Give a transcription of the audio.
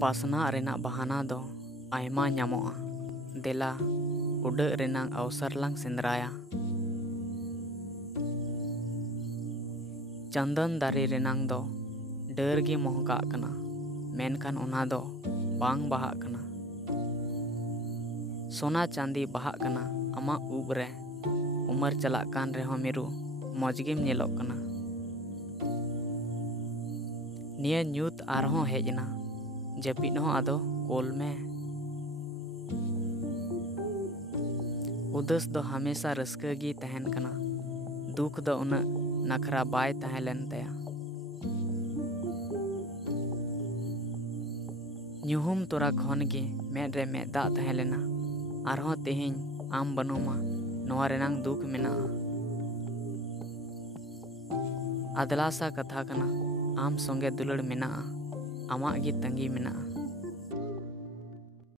पासना रेनाग बहाना दो आयमा ᱧᱟᱢᱚᱜᱼᱟ। देला उड़ाग रेनाग अवसर लांग सेंद्राया। चंदन दारे रेनाग दो डर गे महकाग कना, मेनखान ओना दो बांग बाहाग कना। सोना चांदी बाहाग कना आमा उब रे, उमर चलाग कान रेहो मिरु मौजगेम नेलोग कना। निया ᱧᱩᱛ आरहों हेजना, जपिद हों आदो कोल में। उदास दो हमेशा रस्का गी तहन कना, दुख दो उना नखरा बाय तहन लेन तया। ᱧᱩᱦᱩᱢ तोरा खन गे मेद रे मेद दा तहन लेना, आरहों तेहेñ आम बनुमा नोआ रेनांग दुख मेना। आदलासा कथा कना आम संगे दुलड़ मेना, आमाग गी तंगी मेना।